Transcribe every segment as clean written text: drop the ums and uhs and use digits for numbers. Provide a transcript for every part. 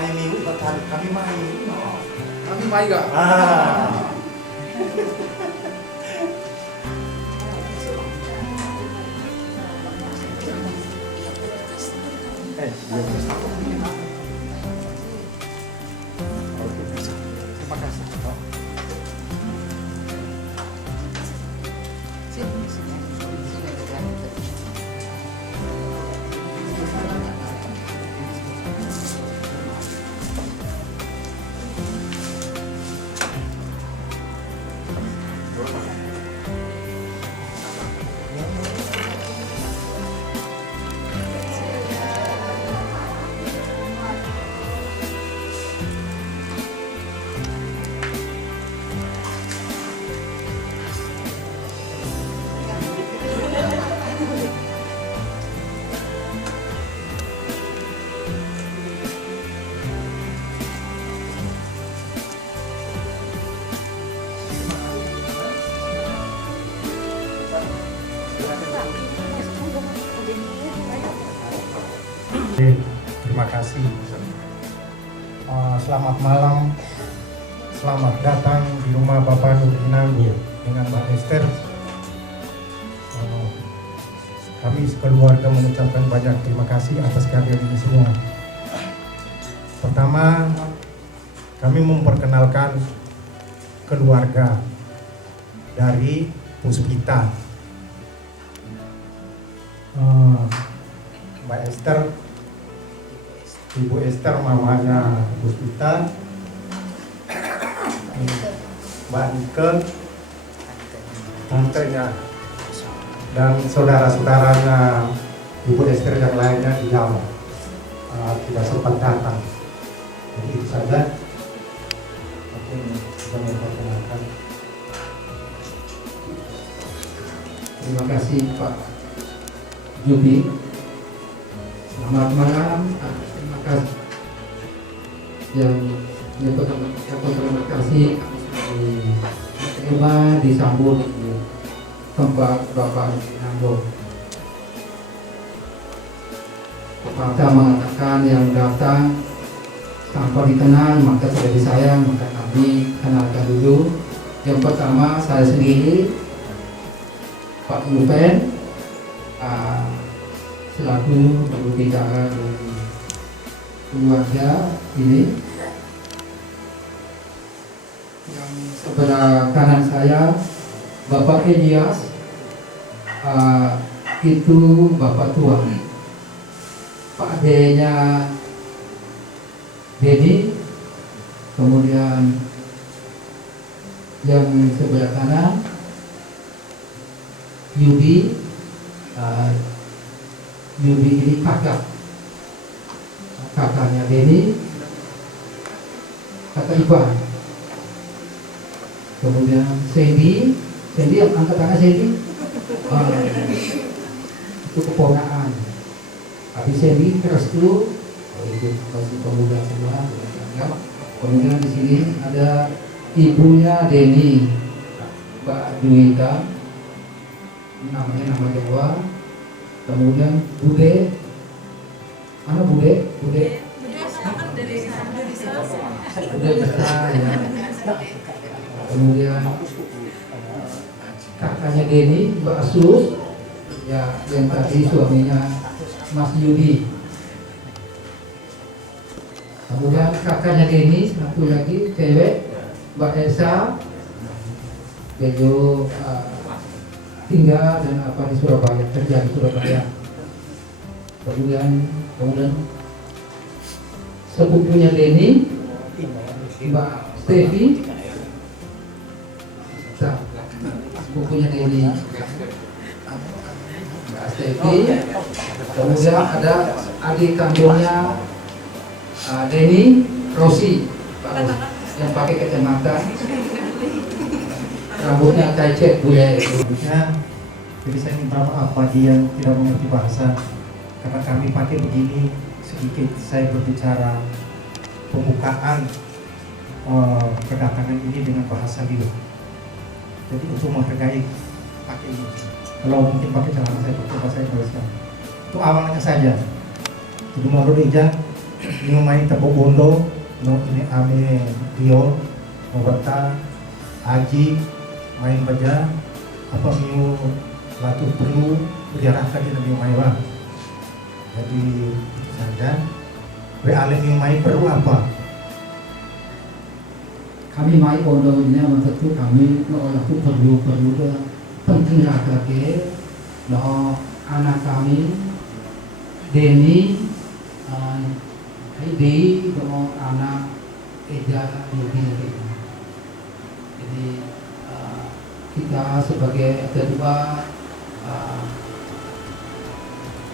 main minggu kami main. Kami main gak? Terima kasih. Terima kasih. Selamat malam, selamat datang di rumah Bapak Nurdinambu dengan Mbak Esther. Kami sekeluarga mengucapkan banyak terima kasih atas kehadiran ini semua. Pertama, kami memperkenalkan keluarga dari Puspita. Mbak Esther, Ibu Esther mamanya Puspita, Mbak Nike, tantenya, dan saudara-saudaranya Ibu Esther yang lainnya di Jawa tidak sempat datang. Jadi itu saja. Mungkin bisa memperkenalkan. Terima kasih Pak Jubi. Selamat malam. Terima kasih yang terima kasih diterima disambut di tempat Bapak Nurdinambu. Pepatah mengatakan yang datang tanpa dikenal maka tidak disayang, maka kami kenalkan dulu. Yang pertama saya sendiri, Pak Yupen, selaku berbicara dari keluarga ini. Yang sebelah kanan saya Bapak Elias, itu Bapak tua. Pak D-nya Dedi, kemudian yang sebelah kanan Yudi, Yudi ini kakaknya Dedi, kakak Iban. Kemudian Sandy yang angkat tangan Sandy, itu keponakan. Habis Sandy Restu, itu masih pemuda semua. Kemudian di sini ada ibunya Denny, Mbak Juwita, namanya nama Jawa. Kemudian Bude, mana Bude besar ya. Kemudian kakaknya Denny, Mbak Asus, ya yang tadi suaminya Mas Yudi. Kemudian kakaknya Denny, satu lagi cewek, Mbak Elsa, beliau tinggal dan di Surabaya, kerja di Surabaya. Kemudian sepupunya Denny, Mbak Stevi, sepupunya Denny, Mbak Stevi. Kemudian ada adik kandungnya Denny, Rosi, yang pakai kacamata, rambutnya kacet bule. Jadi saya minta maaf bagi yang tidak mengerti bahasa, karena kami pakai begini. Sedikit saya berbicara pembukaan kedatangan ini dengan bahasa Liu. Jadi untuk menghargai pakai ini. Kalau mungkin pakai celana saya pakai bahasa Indonesia. Itu awalnya saja. Jadi menurut Ija, Niu main tepuk bondo, no ini ame Rio, Mobata, Aji, main baja, apa niu latu perlu berjarakkan di niu main bang. Jadi itu saja. We ale niu main perlu apa? Kami mai pondok ini tentu kami laku perlu penting lagi no anak kami Denny, Heidi, no anak Eja Yogi. Jadi kita sebagai kedua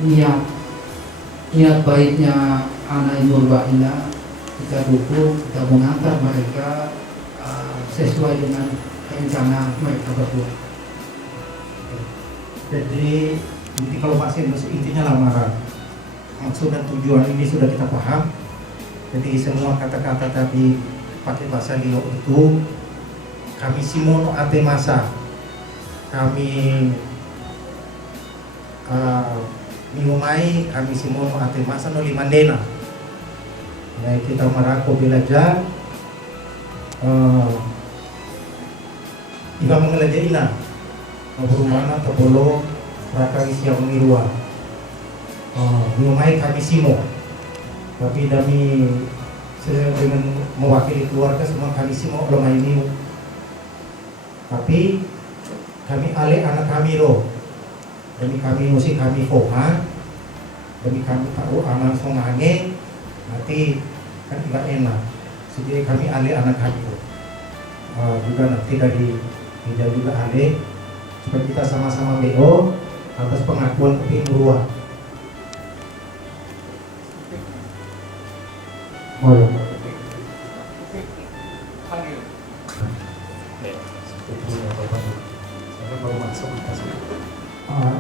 niat baiknya anak Nurba Indah kita dukung, kita mengantar mereka sesuai dengan rencana mereka berdua. Jadi inti kalau vaksin intinya lamaran. Maksud dan tujuan ini sudah kita paham. Jadi semua kata-kata tadi pakai bahasa Lio itu kami simono ate masa, kami minumai, kami simono ate masa no limandena. Ya kita merako belajar. Iba mengelajaina Mabrumana Tabolo Prakari siang menirua Minumai kami simo. Tapi kami dengan mewakili keluarga semua kami simo lemah ini. Tapi kami ale anak kami loh. Demi kami musik kami foha. Demi kami tahu anak songange. Nanti kan tidak enak. Jadi kami ale anak kami loh. Juga nanti dari media juga ale supaya kita sama-sama BO atas pengakuan Upi Nurwa.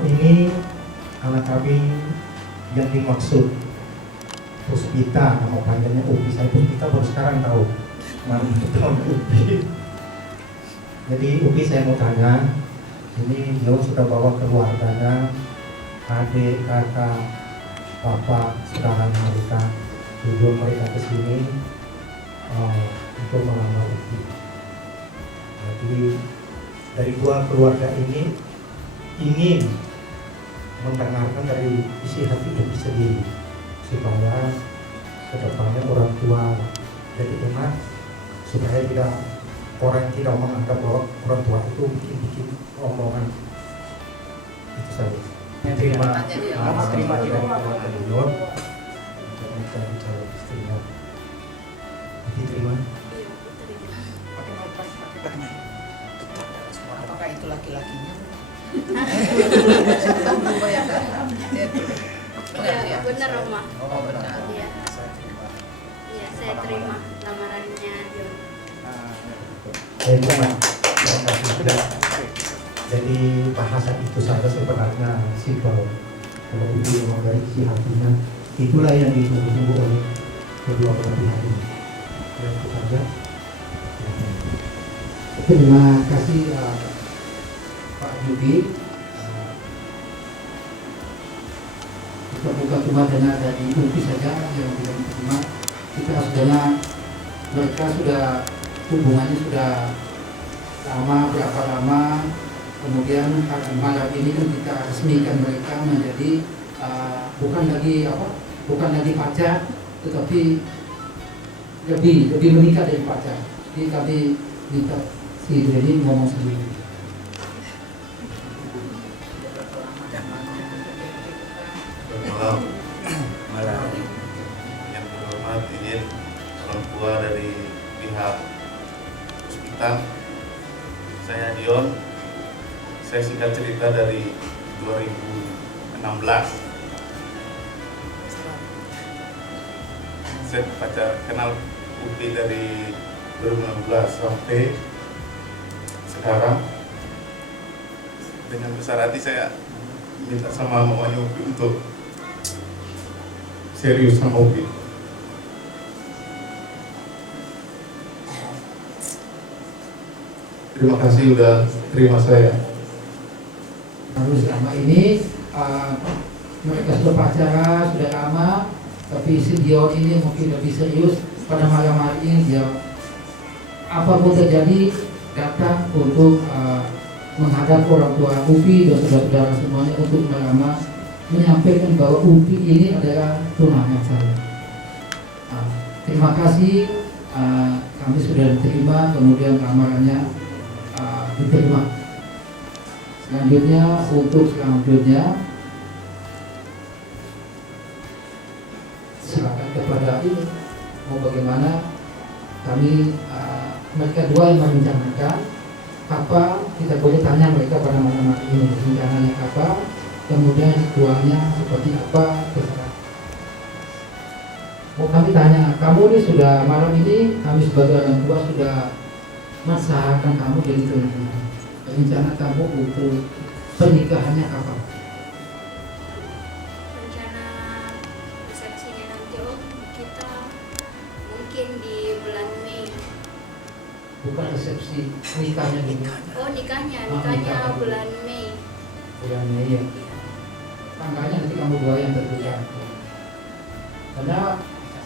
Ini anak kami yang dimaksud Puspita, nama panjangnya Upi. Saya Puspita baru sekarang tahu nama Upi. Jadi Upi saya mau tanya, ini dia sudah bawa keluarganya, adik, kakak, bapak, saudara mereka, tujuan mereka ke sini untuk melamar Upi. Jadi dari dua keluarga ini ingin mendengarkan dari isi hati Upi sendiri supaya kedepannya orang tua jadi enak, supaya tidak orang tidak menganggap bahwa orang tua itu bikin omongan itu saja. Terima tidak Junior mencari calon istrinya. Diterima. Apakah itu laki-lakinya? Ya, benar Oma. Oh benar. Iya. Iya, saya terima lamarannya Dion. Terima kasih. Jadi bahasa itu saja sebenarnya simpel. Kalau Upi memang dari isi hatinya, itulah yang ditunggu-tunggu oleh kedua belah pihak ini. Ya, itu saja. Terima kasih Pak Yudi. Kita bukan cuma dengan dari Upi saja yang belum terima. Kita sudah mereka sudah hubungannya sudah lama, berapa lama. Kemudian malam ini kan kita resmikan mereka menjadi bukan lagi pacar, tetapi lebih menikah dari pacar. Jadi kami minta si Denny ngomong sendiri. Malam. Yang terhormat izin orang tua dari pihak Puspita. Saya Dion. Saya singkat cerita dari 2016. Saya kenal Upi dari 2016 sampai sekarang. Dengan besar hati saya minta sama mamanya Upi untuk serius sama Upi. Terima kasih udah terima saya. Lalu selama ini mereka sudah pacaran sudah lama, Tapi si Dion ini mungkin lebih serius pada malam hari ini. Dia apapun terjadi datang untuk menghadap orang tua Upi dan saudara-saudara semuanya untuk melamar, menyampaikan bahwa Upi ini adalah tunangan saya. Terima kasih, kami sudah diterima, kemudian lamarannya diterima. Selanjutnya silakan kepada ini mau bagaimana. Kami mereka dua yang merencanakan apa, kita boleh tanya mereka pada malam hari ini rencananya apa, kemudian ritualnya seperti apa, terserah. Mau kami tanya, kamu ini sudah malam ini kami sebagai orang tua sudah mensarankan kamu jadi tunangan. Rencana kamu untuk pernikahannya kapan? Rencana resepsinya nanti kita mungkin di bulan Mei. Bukan resepsi, nikahnya dulu. Oh nikahnya nikahnya. bulan Mei. Bulan Mei ya. Tanggalnya nanti kamu dua yang tentukan. Karena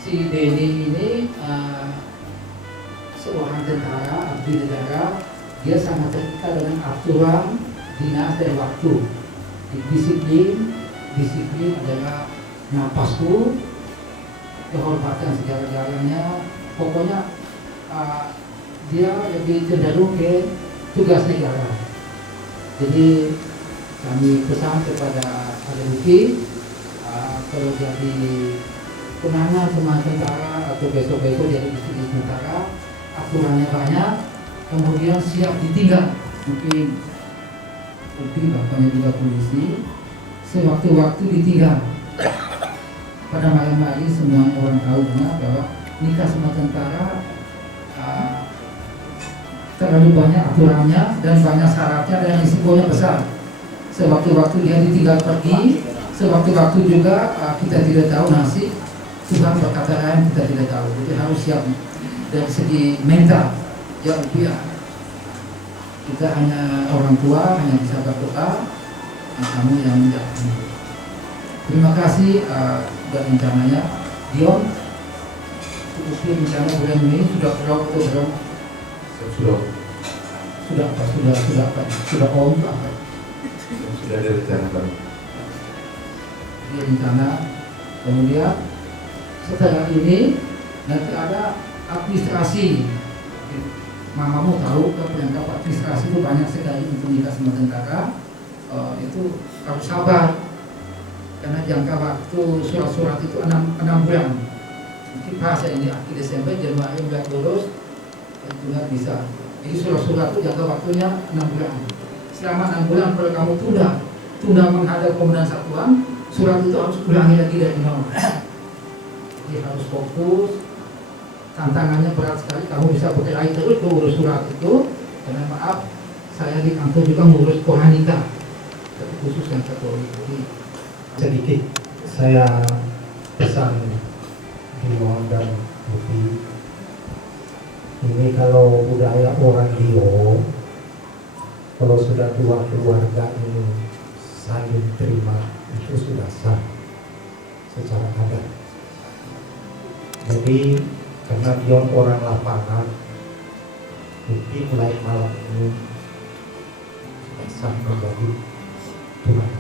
si Denny ini seorang tentara abdi negara, dia sangat terikat dengan aturan dinas dan waktu. Disiplin adalah napasku, kehormatan segala-galanya. Pokoknya dia lebih cenderung ke tugas negara. Jadi kami pesan kepada Adeluki, kalau jadi tunangan sama tentara atau besok-besok jadi istri tentara, aturannya banyak, kemudian siap ditinggal. Mungkin bapaknya juga polisi, sewaktu-waktu ditinggal. Pada malam hari semua orang tahu benar bahwa nikah sama tentara terlalu banyak aturannya dan banyak syaratnya dan risikonya besar. Sewaktu-waktu dia ditinggal pergi, sewaktu-waktu juga kita tidak tahu nasib. Tuhan berkata lain, kita tidak tahu. Jadi harus siap dari segi mental. Ya rupiah. Kita hanya orang tua, hanya bisa berdoa. Kamu yang menjadi. Terima kasih buat rencananya. Dion, mungkin rencana bulan ini sudah berapa atau belum? Sudah apa? Sudah om apa? Sudah direncanakan. Dia rencana. Kemudian setelah ini nanti ada administrasi. Mamamu tahu perangkap administrasi itu banyak sekali untuk nikah sama tentara. Itu harus sabar karena jangka waktu surat-surat itu 6 bulan. Mungkin pas ini akhir Desember, Januari udah lulus, itu nggak bisa. Jadi surat-surat itu jangka waktunya 6 bulan. Selama 6 bulan kalau kamu tunda menghadap Komandan Satuan, surat itu harus ulangi lagi dari nol. Jadi harus fokus. Tantangannya berat sekali. Kamu bisa berkelahi terus mengurus surat itu. Karena maaf, saya di kantor juga mengurus kohanika, tapi khusus yang Katolik. Jadi Sedikit saya pesan Dion dan Upi. Ini kalau budaya orang Dio, kalau sudah dua keluarga ini saling terima, itu sudah sah secara adat. Jadi karena Dion orang lapangan, Upi mulai malam ini sudah sah menjadi Tuhan.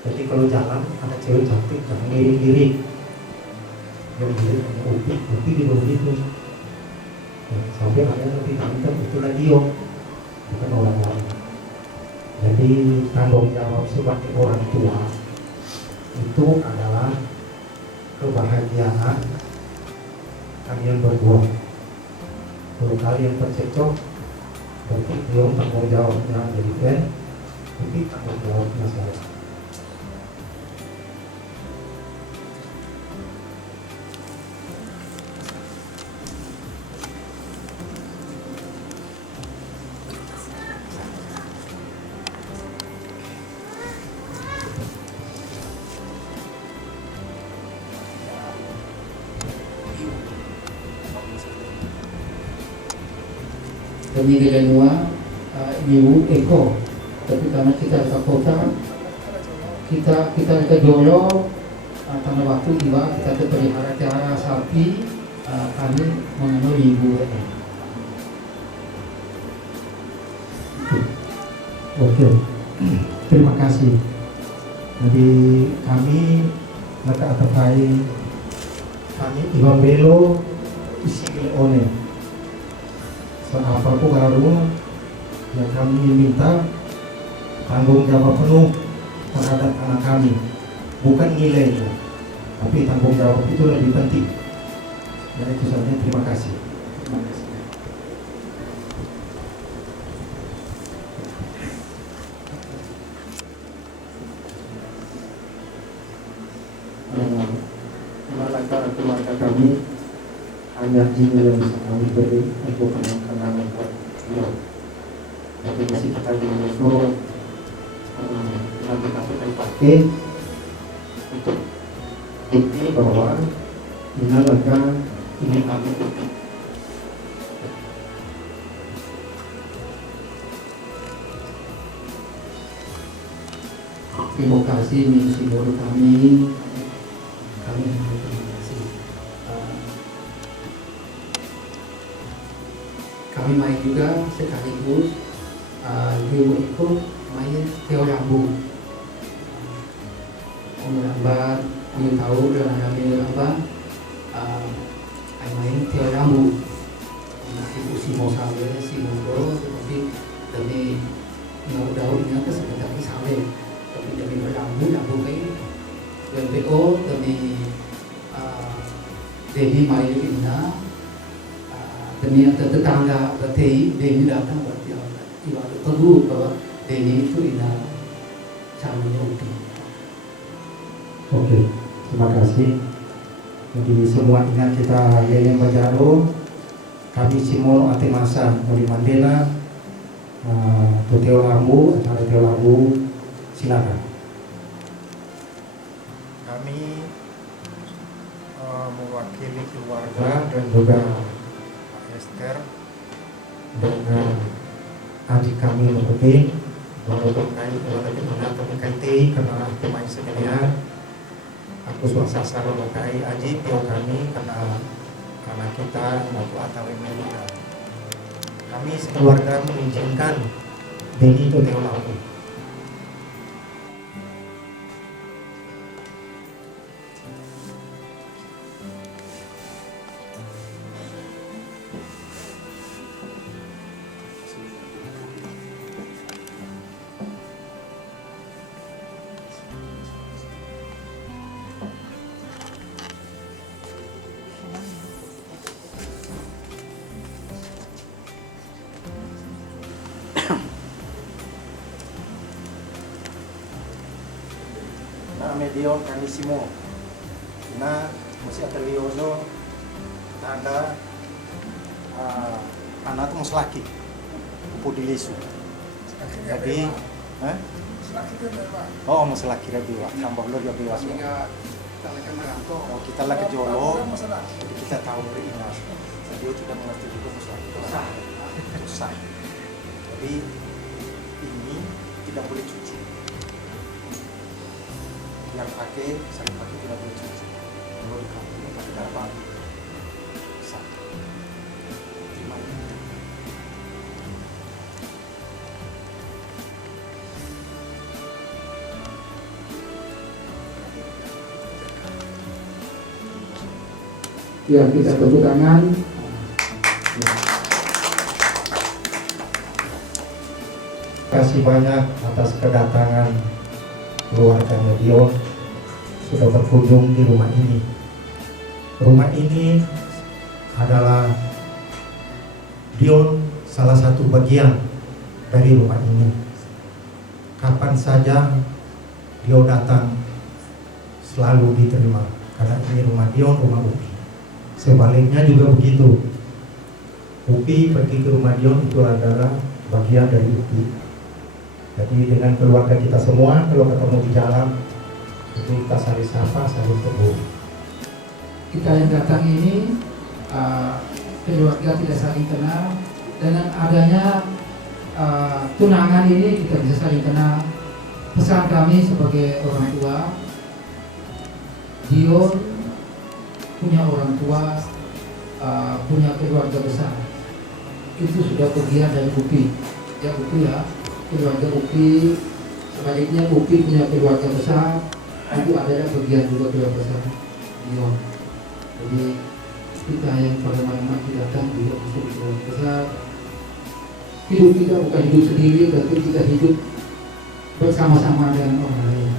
Jadi kalau jalan ada cewek cantik, jangan lirik-lirik. Yang lirik hanya Upi di bawah itu. Sampai ada yang lebih ganteng, itulah Dion, bukan orang lain. Jadi tanggung jawab sebagai orang tua itu adalah kebahagiaan kalian berdua. Kalau kalian tercekcok, berarti Dion tanggung jawabnya jadi friend, Upi tanggung jawabnya saya. Kami Gelenua, Ibu Eko, tapi karena kita ke kota, kita ke Jolo, tanda waktu tiba kita terpelihara cara sapi kami mengenal ibu. Oke, terima kasih. Jadi kami mereka atapai kami Iwan Belo isi one soal apapun baru yang kami minta tanggung jawab penuh terhadap anak kami, bukan nilainya, tapi tanggung jawab itu lebih penting. Dan itu saja, terima kasih. Terima kasih. Malangkah keluarga kami hanya jiwa yang bisa kami beri untuk kenangan buat beliau. Tapi masih kita disuruh nanti kami pakai untuk bukti bahwa malangkah ini kami bukti. Terima kasih misi baru kami terima kasih. Kami main juga sekaligus Dewa itu main Teo Lambu. Om lambat, kami tahu dan kami lambat main Teo Lambu. Ibu si mau sampai si mau tapi demi nggak tahu ini apa sebenarnya sampai tapi demi lambu kayak dan BO demi Dewi main Ina demi tetangga berarti Dewi datang berarti ibarat perlu bahwa Dewi itu Ina caranya Upi. Oke, terima kasih. Jadi semua ingat kita Yayang Bajaro, kami Simolo Ate Masa Oli Mandela, Teo Lambu, acara Teo Lambu, silakan. Kami mewakili keluarga dan juga Pak Esther Dengan adik kami Nurdin, walaupun kami walaupun menatap kait karena pemain senior, aku swasta lokai aji tio kami karena kita waktu atau media. Kami sekeluarga mengizinkan Beni itu teo lampu. na medion kanisimo na musi atelioso ada anak mas laki upudilisu jadi oh mas laki rabiwa tambah lo rabiwa oh kita lagi jolo jadi kita tahu berinas jadi dia tidak mengerti juga mas laki susah jadi ini tidak boleh cuci yang pakai sering pakai tidak boleh cuci kalau di kampung pakai darah bisa terima kasih. Ya, kita tepuk tangan. Terima kasih banyak atas kedatangan keluarga Medion sudah berkunjung di rumah ini. Rumah ini adalah Dion salah satu bagian dari rumah ini. Kapan saja Dion datang selalu diterima karena ini rumah Dion, rumah Upi. Sebaliknya juga begitu. Upi pergi ke rumah Dion itu adalah bagian dari Upi. Jadi dengan keluarga kita semua kalau ketemu di jalan itu kita saling sapa, saling tegur. Kita yang datang ini keluarga tidak saling kenal. Dengan adanya tunangan ini kita bisa saling kenal. Pesan kami sebagai orang tua, Dion punya orang tua, punya keluarga besar. Itu sudah bagian dari Upi. Ya Upi ya, keluarga Upi. Sebaliknya Upi punya keluarga besar, itu adalah bagian juga keluarga besar Dion. Jadi kita yang pada malam nanti datang juga masuk di keluarga besar. Hidup kita bukan hidup sendiri, tapi kita hidup bersama-sama dengan orang lain.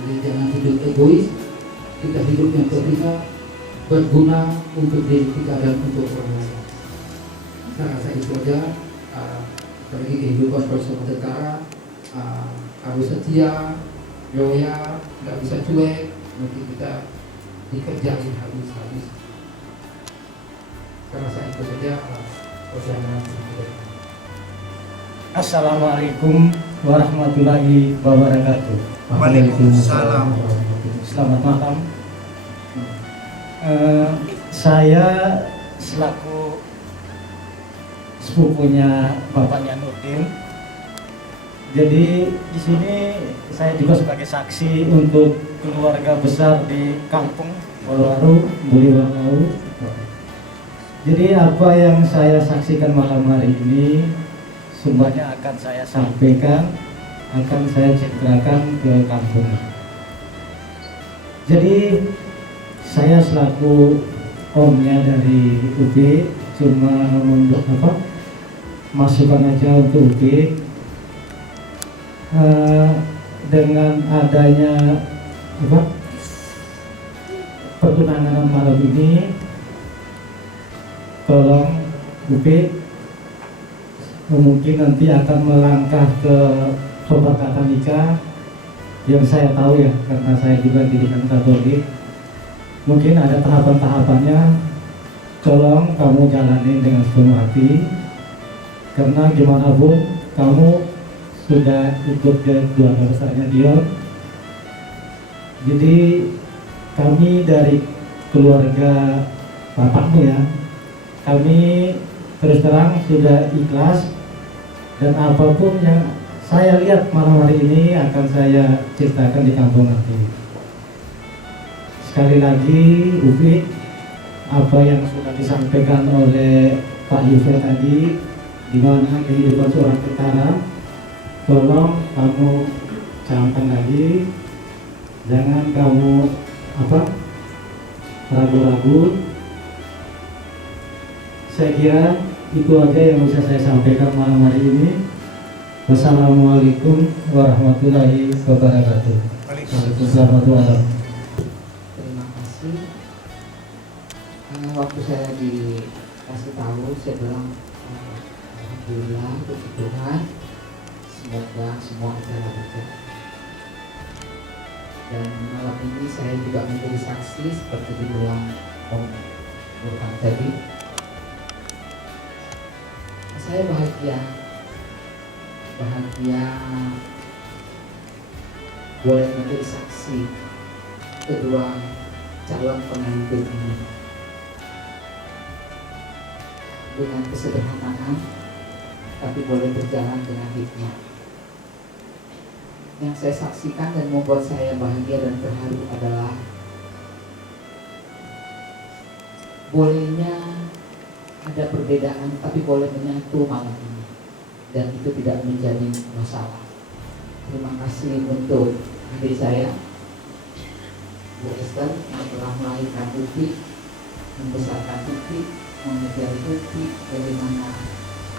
Jadi jangan hidup egois, kita hidup yang ketika berguna untuk diri kita dan untuk orang lain. Saya rasa itu aja. Apalagi kehidupan bersama tentara, harus setia, loyal, nggak bisa cuek, nanti kita dikerjain habis-habis. Saya rasa itu saja perjalanan kita. Assalamualaikum warahmatullahi wabarakatuh. Waalaikumsalam. Selamat malam. Saya selaku sepupunya Bapaknya Nurdin. Jadi di sini saya juga sebagai saksi untuk keluarga besar di kampung Bolowaru, Buliwangau. Jadi apa yang saya saksikan malam hari ini semuanya akan saya sampaikan, akan saya ceritakan ke kampung. Jadi saya selaku omnya dari UB cuma masukan aja untuk UB. Dengan adanya pertunangan malam ini, tolong UB mungkin nanti akan melangkah ke pemberkatan nikah yang saya tahu ya, karena saya juga didikan Katolik. Mungkin ada tahapan-tahapannya, tolong kamu jalanin dengan sepenuh hati, karena gimana pun kamu sudah ikut ke keluarga besarnya Dion. Jadi kami dari keluarga bapakmu ya, kami terus terang sudah ikhlas, dan apapun yang saya lihat malam hari ini akan saya ceritakan di kampung nanti. Sekali lagi Upi, apa yang sudah disampaikan oleh Pak Yusuf tadi, di mana kehidupan seorang tentara, tolong kamu camkan lagi, jangan kamu ragu-ragu. Saya kira itu aja yang bisa saya sampaikan malam hari ini. Wassalamualaikum warahmatullahi wabarakatuh. Waalaikumsalam warahmatullahi wabarakatuh. Terima kasih. Waktu saya dikasih tahu, saya bilang alhamdulillah, puji Tuhan, semoga semua acara lancar. Dan malam ini saya juga menjadi saksi seperti dibilang Om Burhan tadi. Saya bahagia boleh menjadi saksi kedua calon pengantin ini dengan kesederhanaan, tapi boleh berjalan dengan hikmah. Yang saya saksikan dan membuat saya bahagia dan terharu adalah bolehnya ada perbedaan tapi boleh menyatu malam ini, dan itu tidak menjadi masalah. Terima kasih untuk adik saya Bu Esther yang telah melahirkan Upi, membesarkan Upi, mengajari Upi bagaimana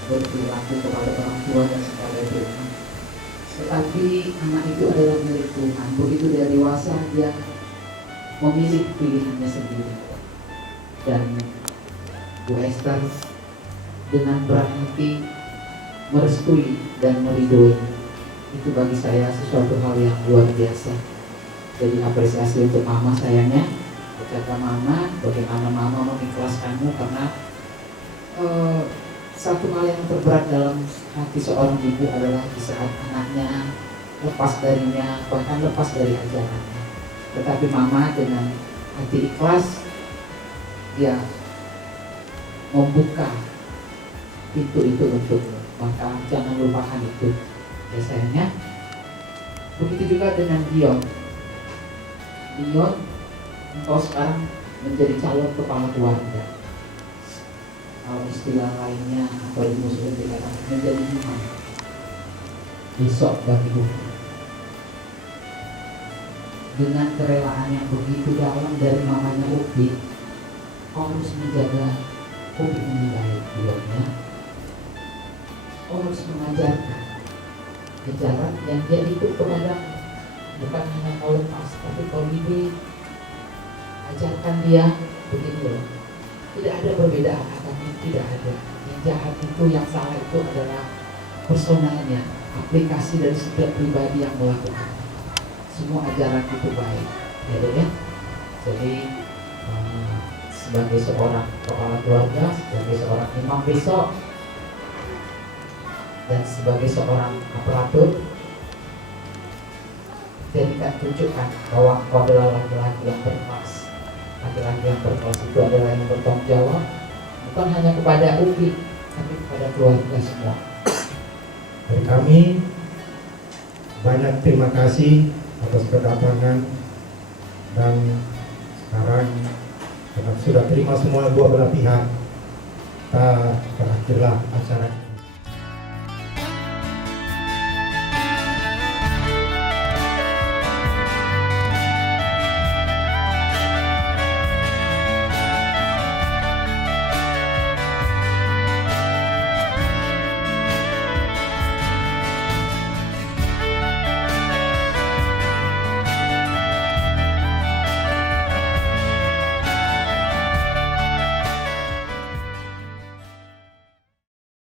berperilaku kepada orang tua dan kepada Tuhan. Tetapi anak itu adalah milik Tuhan. Begitu dia dewasa, dia memilih pilihannya sendiri. Dan Bu Esther dengan berat hati merestui dan meridoi. Itu bagi saya sesuatu hal yang luar biasa. Jadi apresiasi untuk mama sayangnya. Berkata mama, bagaimana mama mengikhlaskanmu, karena satu hal yang terberat dalam hati seorang ibu adalah di saat anaknya lepas darinya, bahkan lepas dari ajarannya. Tetapi mama dengan hati ikhlas, dia membuka pintu itu untukmu. Maka jangan lupakan itu ya sayangnya. Begitu juga dengan Dion. Dion engkau sekarang menjadi calon kepala keluarga. Kalau istilah lainnya atau di muslim dikatakan menjadi imam besok bagi bumi. Dengan kerelaan yang begitu dalam dari mamanya Upi, kau harus menjaga Upi ini baik hidupnya. Kau harus mengajarkan ajaran yang dia ikut kepadamu. Bukan hanya kau lepas, tapi kau didik. Ajarkan dia begini loh. Tidak ada perbedaan agama, tidak ada. Yang jahat itu, yang salah itu adalah personalnya, aplikasi dari setiap pribadi yang melakukan. Semua ajaran itu baik, ya. Jadi sebagai seorang kepala keluarga, sebagai seorang imam besok, dan sebagai seorang aparatur, jadikan tunjukkan bahwa kau adalah laki-laki yang berkelas. Laki-laki yang berkelas itu adalah yang bertanggung jawab, bukan hanya kepada Upi, tapi kepada keluarga semua. Dari kami banyak terima kasih atas kedatangan, dan sekarang karena sudah terima semua dua belah pihak, kita berakhirlah acara.